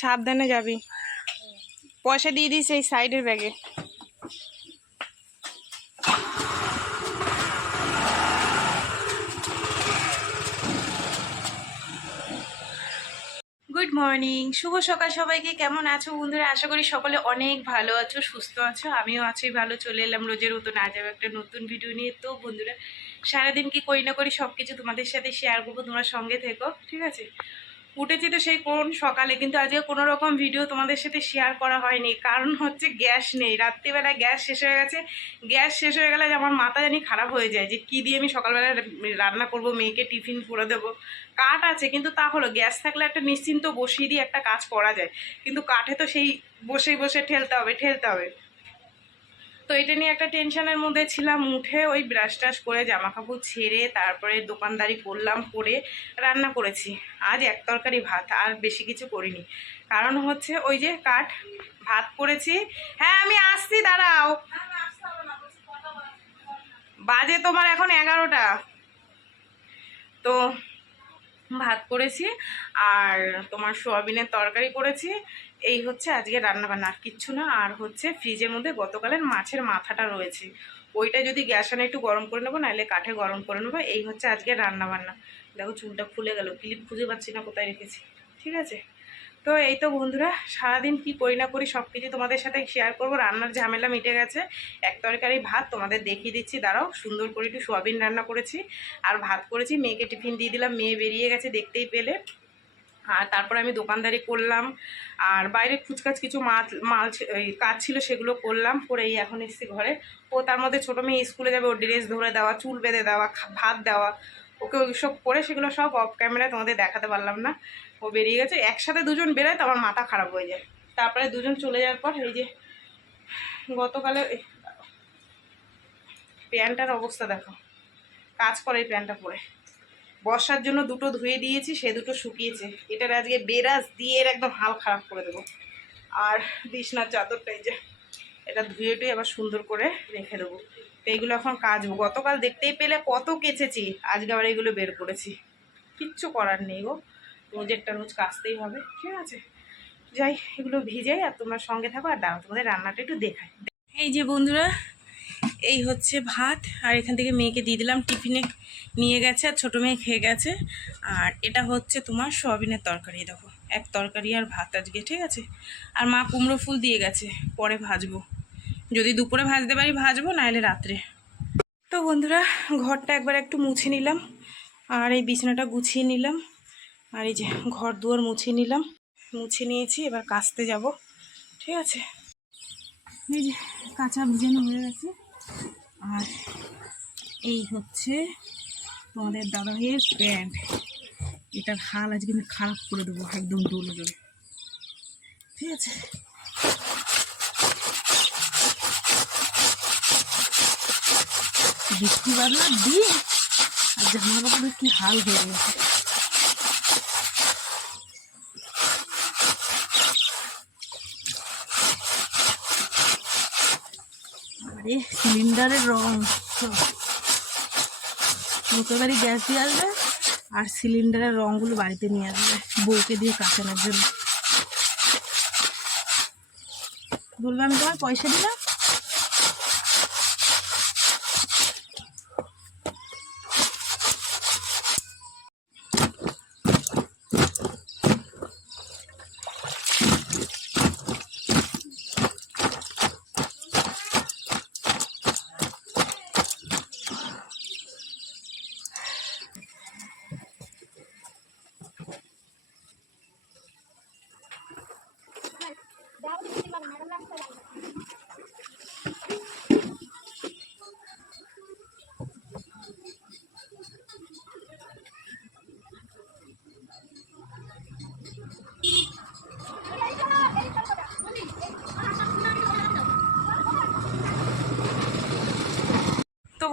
সাবধানে যাবি। পয়সা দিয়ে দিস এই সাইডের ব্যাগে গুড মর্নিং শুভ সকাল সবাইকে। কেমন আছো বন্ধুরা? আশা করি সকলে অনেক ভালো আছো, সুস্থ আছো। আমিও আছি ভালো। চলে এলাম রোজের মতন আজ আবার একটা নতুন ভিডিও নিয়ে। তো বন্ধুরা, সারাদিন কি করি না করি সব কিছু তোমাদের সাথে শেয়ার করব। তোমরা সঙ্গে থেকো, ঠিক আছে? উঠেছি তো সেই কোন সকালে, কিন্তু আজকে কোনো রকম ভিডিও তোমাদের সাথে শেয়ার করা হয়নি। কারণ হচ্ছে গ্যাস নেই। রাত্রিবেলা গ্যাস শেষ হয়ে গেছে। গ্যাস শেষ হয়ে গেলে আমার মাথা জানি খারাপ হয়ে যায় যে কী দিয়ে আমি সকালবেলা রান্না করব, মেয়েকে টিফিন করে দেবো। কাঠ আছে, কিন্তু তা হলো গ্যাস থাকলে একটা নিশ্চিন্ত বসিয়ে দিয়ে একটা কাজ করা যায়। কিন্তু কাঠে তো সেই বসেই বসে ঠেলতে হবে ঠেলতে হবে। তো এটা নিয়ে একটা টেনশনের মধ্যে ছিলাম, উঠে ওই ব্রাশ টাশ করে জামা কাপড় ছেড়ে তারপরে দোকানদারি করলাম, করে রান্না করেছি। আজ এক তরকারি ভাত, আর বেশি কিছু করিনি। কারণ হচ্ছে ওই যে কাঠ, ভাত করেছি। হ্যাঁ আমি আসছি, দাঁড়াও। বাজে তোমার এখন এগারোটা। তো ভাত করেছি, আর তোমার সোয়াবিনের তরকারি করেছি। এই হচ্ছে আজকে রান্নাবান্না কিচ্ছু না। আর হচ্ছে ফ্রিজের মধ্যে গতকালের মাছের মাথাটা রয়েছে। ওইটা যদি গ্যাস আনে একটু গরম করে নেব, নাহলে কাঠে গরম করে নেব। এই হচ্ছে আজকে রান্নাবান্না। দেখো চুলটা খুলে গেল, ক্লিপ খুঁজে পাচ্ছি না কোথায় রেখেছি। ঠিক আছে? তো এই তো বন্ধুরা, সারাদিন কি করি না করি সব কিছু তোমাদের সাথে শেয়ার করব। রান্নার ঝামেলা মিটে গেছে। এক তরকারি ভাত তোমাদের দেখিয়ে দিচ্ছি। দাঁড়াও, সুন্দর করে একটু সোয়াবিন রান্না করেছি। আর ভাত করেছি, মেয়েকে টিফিন দিয়ে দিলাম। মেয়ে বেরিয়ে গেছে, দেখতেই পেলে। আর তারপরে আমি দোকানদারি করলাম। আর বাইরে খুচকাচ কিছু মাল মাল কাজ ছিল সেগুলো করলাম। করে এই এখন এসেছি ঘরে। ও তার মধ্যে ছোটো মেয়ে স্কুলে যাবে, ওর ড্রেস ধরে দেওয়া, চুল বেঁধে দেওয়া ভাত দেওয়া, ওকে ওইসব করে সেগুলো সব অফ ক্যামেরায় তোমাদের দেখাতে পারলাম না। ও বেরিয়ে গেছে। একসাথে দুজন বেরোয়, তো আমার মাথা খারাপ হয়ে যায়। তারপরে দুজন চলে যাওয়ার পর এই যে গতকালে প্যান্টটার অবস্থা দেখো। কাজ করে এই প্যান্টটা পরে। বর্ষার জন্য দুটো ধুয়ে দিয়েছি, সে দুটো শুকিয়েছে। এটার আজকে বেরাস দিয়ে এর একদম হাল খারাপ করে দেবো। আর বিছনার চাদরটা এই যে, এটা ধুয়ে টুয়ে আবার সুন্দর করে রেখে দেবো। তো এইগুলো এখন কাচবো। গতকাল দেখতেই পেলে কত কেচেছি, আজকে আবার এগুলো বের করেছি। কিচ্ছু করার নেই গো। রোজেরটা রোজ কাচতেই হবে, ঠিক আছে? যাই, এগুলো ভিজাই আর তোমরা সঙ্গে থাকো আর দাও তোমাদের রান্নাটা একটু দেখাই। এই যে বন্ধুরা এই হচ্ছে ভাত, আর এখান থেকে মেয়েকে দিয়ে দিলাম টিফিনে। নিয়ে গেছে আর ছোটো মেয়ে খেয়ে গেছে। আর এটা হচ্ছে তোমার সোয়াবিনের তরকারি দেখো, এক তরকারি আর ভাত আজকে, ঠিক আছে? আর মা কুমড়ো ফুল দিয়ে গেছে, পরে ভাজবো। যদি দুপুরে ভাজতে পারি, ভাজবো, নাহলে রাত্রে। তো বন্ধুরা, ঘরটা একবার একটু মুছে নিলাম, আর এই বিছানাটা গুছিয়ে নিলাম, আর এই যে ঘর দুয়ার মুছে নিলাম। মুছে নিয়েছি, এবার কাচতে যাব, ঠিক আছে? এই যে কাঁচা ভিজানো হয়ে গেছে। আর এই হচ্ছে তোমাদের দাদা ভাইয়ের প্যান্ট। এটার হাল আজকে আমি খারাপ করে দেবো, একদম ডলে ডলে ঠিক আছে? বৃষ্টি বাদলা দিয়ে আর জামা কাপড়ের কি হাল হয়ে গেছে। আরে সিলিন্ডারের রং। লোকের বাড়ি গ্যাস দিয়ে আসবে আর সিলিন্ডারের রঙগুলো বাড়িতে নিয়ে আসবে, বউকে দিয়ে কাটানোর জন্য বলবে আমি তোমার পয়সা দিলাম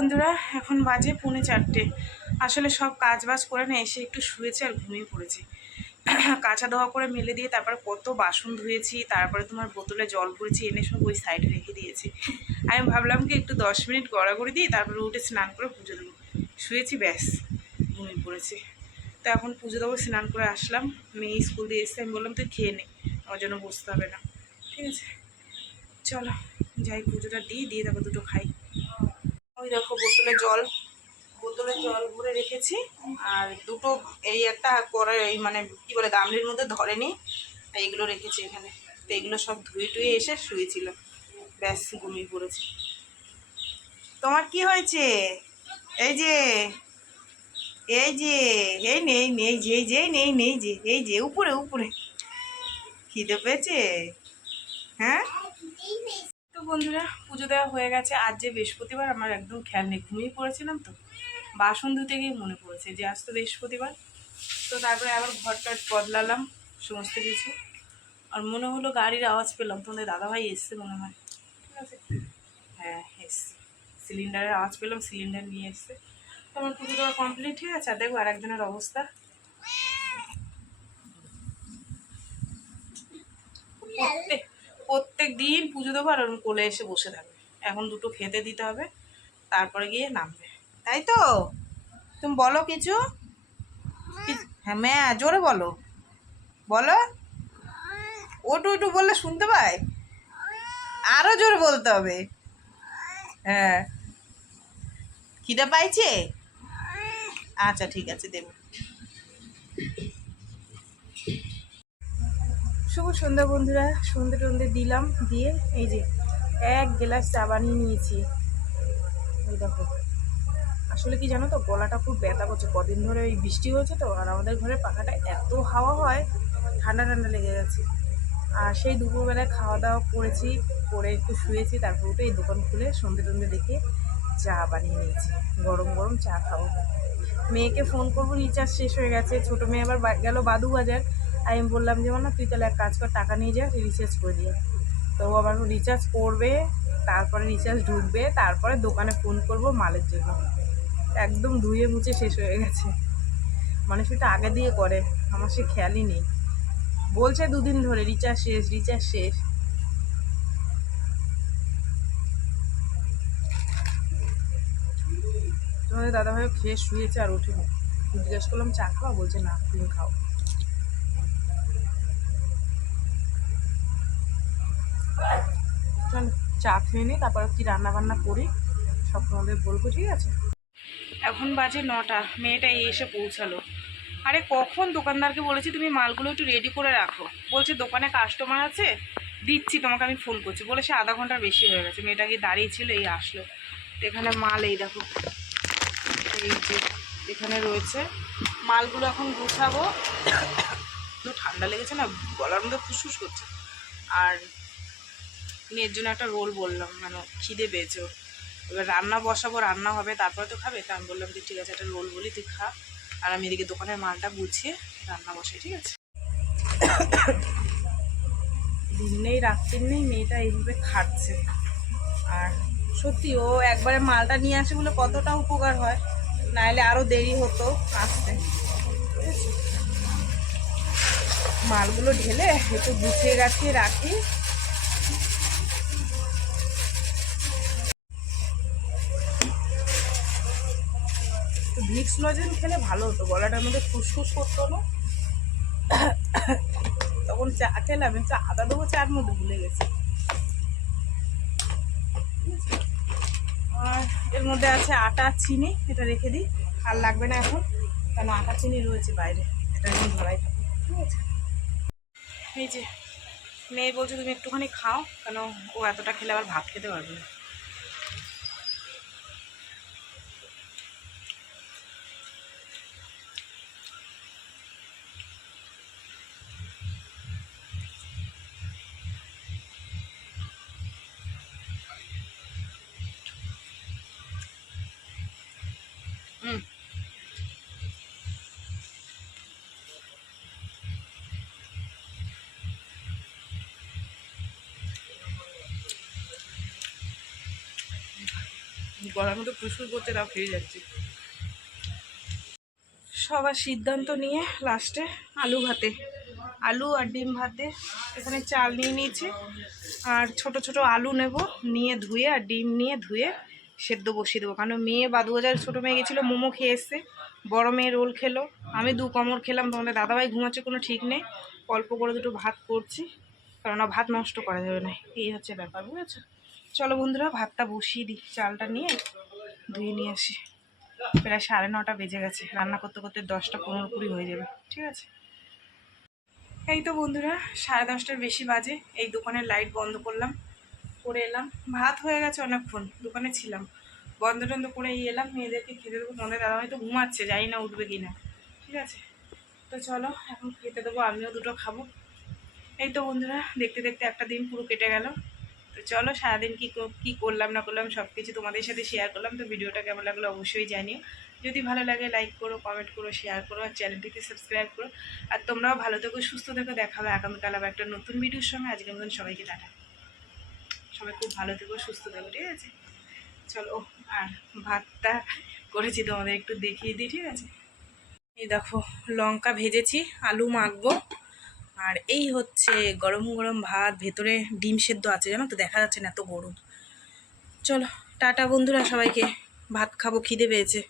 বন্ধুরা, এখন বাজে পৌনে চারটে। আসলে সব কাজ বাজ করে না, এসে একটু শুয়েছে আর ঘুমিয়ে পড়েছি। কাঁচা ধোয়া করে মেলে দিয়ে তারপর কত বাসন ধুয়েছি, তারপরে তোমার বোতলে জল ভরেছি, এনে সব ওই সাইডে রেখে দিয়েছি। আমি ভাবলাম কি, একটু দশ মিনিট গড়াগড়ি দিই তারপরে উঠে স্নান করে পুজো দেবো। শুয়েছি ব্যাস, ঘুমিয়ে পড়েছি। তো এখন পুজো দেবো, স্নান করে আসলাম। মেয়ে স্কুল দিয়ে এসে আমি বললাম, তুই খেয়ে নে, আমার জন্য বসতে হবে না। ঠিক আছে? চলো, যাই, পুজোটা দিই দিয়ে তারপর দুটো খাই। ওই দেখো বোতলে জল বোতলে জল ভরে রেখেছি। আর দুটো এই একটা করে এই মানে কি বলে গামলির মধ্যে ধরেনি, তাই এগুলো রেখেছি এখানে। তো এগুলো সব ধুয়ে টুয়ে এসে শুয়েছিল। ব্যাস ঘুমিয়ে পড়েছি। তোমার কি হয়েছে? এই যে এই যে, এই নেই নেই যে যে নেই নেই যে, এই যে, উপরে উপরে। খিদে পেয়েছে? হ্যাঁ? বন্ধুরা, পুজো দেওয়া হয়ে গেছে। আজ যে বৃহস্পতিবার, আমার একদম খেয়াল নেই। ঘুমিয়ে পড়েছিলাম তো। বাসন ধুতে গিয়ে মনে পড়েছে যে, আজ তো বৃহস্পতিবার। তো তারপরে আবার ঘরটা বদলালাম, সমস্ত কিছু। আর মনে হলো গাড়ির আওয়াজ পেলাম। তোমাদের দাদাভাই এসছে মনে হয়। ঠিক আছে? হ্যাঁ এসছে। সিলিন্ডারের আওয়াজ পেলাম, সিলিন্ডার নিয়ে এসছে। তো আমার পুজো দেওয়া কমপ্লিট হয়ে গেছে। আর দেখব আর একজনের অবস্থা প্রত্যেক দিন পুজো দেবো আর ওরম কোলে এসে বসে থাকবে। এখন দুটো খেতে দিতে হবে তারপরে গিয়ে নামবে। তাই তো? তুমি বলো কিছু? হ্যাঁ ম্যা জোরে বলো। বলো। ওটু ওটু বললে শুনতে পায়? আরও জোরে বলতে হবে। হ্যাঁ। খিদে পাইছে? আচ্ছা ঠিক আছে দেবো। শুভ সন্ধ্যা বন্ধুরা সন্ধে টন্ধে দিলাম, দিয়ে এই যে এক গ্লাস চা বানিয়ে নিয়েছি। এই দেখো, আসলে কি জানো তো, গলাটা খুব ব্যথা করছে। কদিন ধরে ওই বৃষ্টি হয়েছে তো, আর আমাদের ঘরে পাখাটা এত হাওয়া হয়, ঠান্ডা ঠান্ডা লেগে গেছে। আর সেই দুপুরবেলায় খাওয়া দাওয়া করেছি, করে একটু শুয়েছি, তারপর উঠে এই দোকান খুলে সন্ধে টন্ধে দেখে চা বানিয়ে নিয়েছি। গরম গরম চা খাব। মেয়েকে ফোন করব, রিচার্জ শেষ হয়ে গেছে, ছোটো মেয়ে আবার গেল বাদু বাজার আমি বললাম যে না তুই তাহলে এক কাজ কর, টাকা নিয়ে যা রিচার্জ করে দিয়ে তো আবার রিচার্জ করবে, তারপরে রিচার্জ ঢুকবে, তারপরে দোকানে ফোন করব মালের জন্য। একদম ধুয়ে মুছে শেষ হয়ে গেছে। মানে সেটা আগে দিয়ে করে, আমার সে খেয়ালই নেই। বলছে দুদিন ধরে রিচার্জ শেষ রিচার্জ শেষ। তোমাদের দাদাভাই খেয়ে শুয়েছে আর ওঠেনি। জিজ্ঞেস করলাম, চা খাওয়া বলছে, না, তুমি খাও। চল, চা খেয়ে নিই তারপর কি রান্না বান্না করি, সব তোমাদের বলব, ঠিক আছে? এখন বাজে নটা, মেয়েটা এসে পৌঁছালো। আরে কখন? দোকানদারকে বলেছি তুমি মালগুলো একটু রেডি করে রাখো। বলছে, দোকানে কাস্টমার আছে? দিচ্ছি, তোমাকে আমি ফোন করছি। বলে সে আধা ঘণ্টার বেশি হয়ে গেছে। মেয়েটা গিয়ে দাঁড়িয়ে ছিল, এই আসলো। এখানে মাল, এই দেখো। এই যে এখানে রয়েছে। মালগুলো এখন গুছাবো। ঠান্ডা লেগেছে না, গলার মধ্যে ফুসফুস করছে। আর মেয়ের জন্য একটা রোল বললাম মানে খিদে পেয়েছে এবার রান্না বসাবো, রান্না হবে, তারপরে তো খাবে? তা আমি বললাম যে ঠিক আছে, একটা রোল বলি, তুই খা। আর আমি এদিকে দোকানের মালটা গুছিয়ে রান্না বসাই, ঠিক আছে? দিন নেই রাত্রির নেই, মেয়েটা এইভাবে খাচ্ছে। আর সত্যি, ও একবারে মালটা নিয়ে আসে বলে কতটা উপকার হয়। নাহলে আরও দেরি হতো আসতে? মালগুলো ঢেলে একটু গুছিয়ে গাছিয়ে রাখি। ভিক্স লজেন খেলে ভালো হতো গলাটার মধ্যে ফুসফুস করতো না। তখন চা খেলাম, চা আদা দেবো, চার মধ্যে ভুলে গেছি। আর এর মধ্যে আছে আটা, চিনি, এটা রেখে দিই। আর লাগবে না এখন, কারণ আটা, চিনি রয়েছে বাইরে। এটা এখন ধরাই থাকবে ঠিক আছে? এই যে, মেয়ে বলছে তুমি একটুখানি খাও, কেন ও এতটা খেলে আবার ভাত খেতে পারবে না। গলার মতো ফুসফুস করছে তাও খেয়ে যাচ্ছি। সবার সিদ্ধান্ত নিয়ে লাস্টে আলু ভাতে। আলু আর ডিম ভাতে এখানে চাল নিয়ে নিয়েছি। আর ছোট ছোট আলু নেব, নিয়ে ধুয়ে আর ডিম নিয়ে ধুয়ে সেদ্ধ বসিয়ে দেবো। কারণ মেয়ে বাদু বাজার ছোটো মেয়ে গেছিল, মোমো খেয়ে এসছে, বড়ো মেয়ে রোল খেলো। আমি দু কমর খেলাম, তোমাদের দাদাভাই ঘুমাচ্ছে কোনো ঠিক নেই। অল্প করে দুটো ভাত করছি, কেননা ভাত নষ্ট করা যাবে না। এই হচ্ছে ব্যাপার, বুঝেছ? চলো বন্ধুরা, ভাতটা বসিয়ে দিই, চালটা নিয়ে ধুয়ে নিয়ে আসি। প্রায় সাড়ে নটা বেজে গেছে, রান্না করতে করতে দশটা পনেরো কুড়ি হয়ে যাবে, ঠিক আছে? এই তো বন্ধুরা, সাড়ে দশটার বেশি বাজে, এই দোকানের লাইট বন্ধ করলাম, করে এলাম। ভাত হয়ে গেছে অনেকক্ষণ, দোকানে ছিলাম। বন্ধ টন্ধ করে এলাম, মেয়েদেরকে খেতে দেবো, তোমাদের দাদা হয়তো ঘুমাচ্ছে, জানি না উঠবে কি না, ঠিক আছে? তো চলো, এখন খেতে দেবো, আমিও দুটো খাব। এই তো বন্ধুরা, দেখতে দেখতে একটা দিন পুরো কেটে গেল। তো চলো সারাদিন কী কী করলাম না করলাম সব কিছু তোমাদের সাথে শেয়ার করলাম, তো ভিডিওটা কেমন লাগল অবশ্যই জানিও। যদি ভালো লাগে লাইক করো কমেন্ট করো শেয়ার করো, আর চ্যানেলটিকে সাবস্ক্রাইব করো। আর তোমরাও ভালো থেকো, সুস্থ থেকো দেখাবে আগামীকাল আবার একটা নতুন ভিডিওর সঙ্গে। আজকের মতন সবাইকে টাটা। সবাই খুব ভালো থেকো, সুস্থ থেকো, ঠিক আছে? চলো, আর ভাতটা করেছি তোমাদের একটু দেখিয়ে দিই, ঠিক আছে? এই দেখো, লঙ্কা ভেজেছি, আলু মাখবো। আর এই হচ্ছে গরম গরম ভাত, ভেতরে ডিম সেদ্ধ আছে, জানো তো? দেখা যাচ্ছে না এত গরম। চলো, টাটা বন্ধুরা সবাইকে। ভাত খাব, খিদে পেয়েছে।